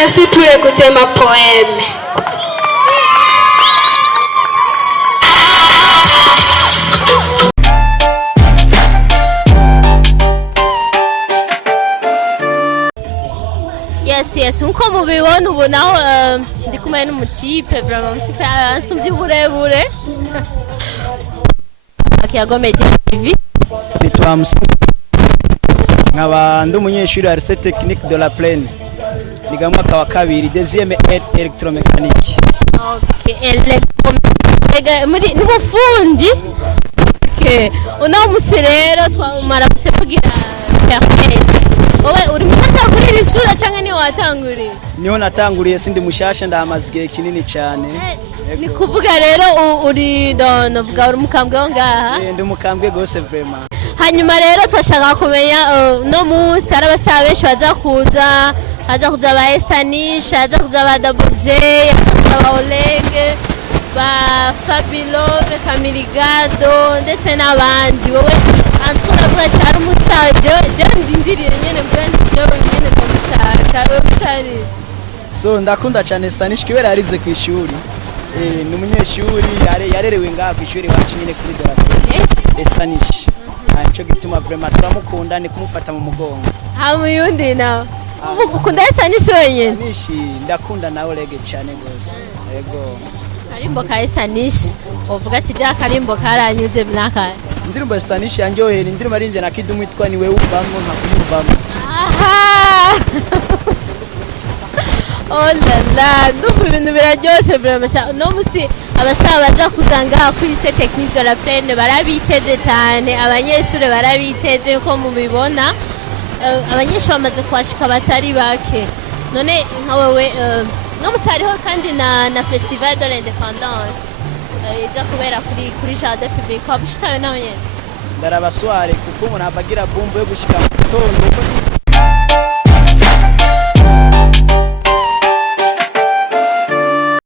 Merci pour écouter ma poème. Yes, nkuko mubibona ubu naho ndi kumwe n'umutipe vraiment umutipe ansumvye burebure Akiyago Media TV nitwa nkaba ndi umunyeshuri wa lycée technique de la Plaine niga mwaka wa kabiri deuxième électromécanique. Okay, électromécanique muri n'ubufundi. Okay, uno musi rero twamarabutse kugira permis. Wowe uri mushasha kuri iri shuri canke ni watanguriye? Niho natanguriye sindi mushasha ndamaze igihe kinini cyane. Ni kuvuga rero uri novuga uri mukambwe wo ngaha? Ndi mukambwe gose vraiment. Hanyuma rero twashaka kumenya no munsi hari abastar benshi baza kuza ba Estanish, baza kuza ba Double J, ba Oleg, ba Fabilove, Camilligado ndetse n'abandi. Wowe antwara bwa cyari umustar je ndindiriye nyene nyene ndamushaka website. So ndakunda cyane Estanish kibera yarize ku ishuri. Ni umunyeshuri yarerewe ngaha ku ishuri wacu nyine kuri Dorate. Estanish. Cyo gituma vraiment turamukunda ni kumufata mu mugongo. Hamuyundi nawe. Ukunda Estanish wenyene? Nishi ndakunda nawe Oleg cyane gose. Yego. Karimbo ka Estanish uvuga ati ja karimbo karanyuze binaka. Indirimbo Estanish yanjyohera indirimbo ari nje na Kidumu itwa ni wewe uvamo nkakuyumvamo. Aha. Oh la la, ndumva ibintu biraryoshe vraiment. No musi abastar baza kuzanga kuri lycée technique de la Plaine barabiteze cyane, abanyeshuri barabiteze ko mubibona. Abanyeshuri bamaze kwashika batari bake. None nka wewe no musi hariho kandi na festival de l'indépendance iza kubera kuri jardin public wabishikayo nawe nyene. Ndarabasware kuko umuntu abagira bumbo yo gushika mu gitondo